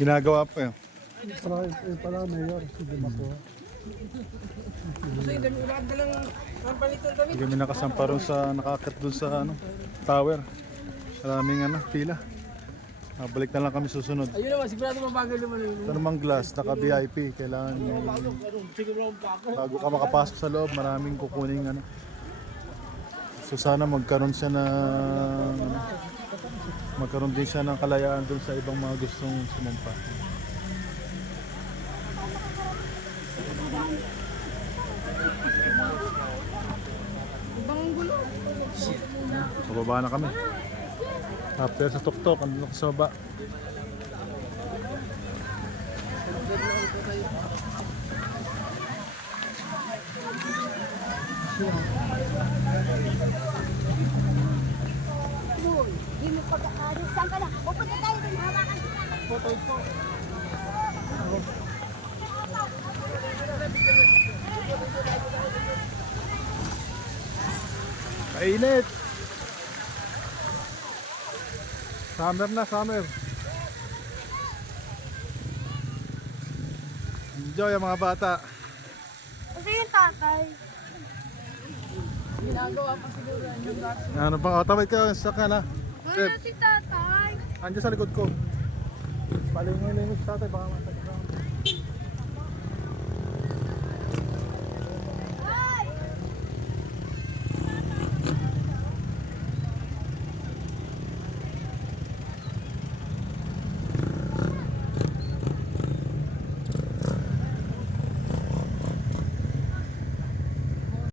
Ginagawa pa yun. Para mayor, hindi makuha. Kasi dami ulat na lang ang palitan kami. Hindi kami nakasampa ron sa nakakit doon sa ano, tower. Maraming ano, pila. Balik na lang kami susunod. Ayun naman, sigurado mabagal naman yun. Ito namang glass, naka VIP. Kailangan bago ka makapasok sa loob, maraming kukuning ano. So sana magkaroon siya na magkaroon din siya ng kalayaan doon sa ibang mga gustong sumampa. Ibang gulo. Pababa na kami. After sa tuktok, andun ako sa baba. Hindi mo pagkakaroon. Saan ka na? Pupunta tayo dun. Hawakan kita. Photo ko. Kainit! Summer na, summer. Enjoy ang mga bata. Kasi yung tatay. Ginagawa pa siguro yung gas. Ano bang, tawid kayo sa kana. Ano si tatay? Andiyan sa likod ko. Palingon-lingon sa tatay, baka matay.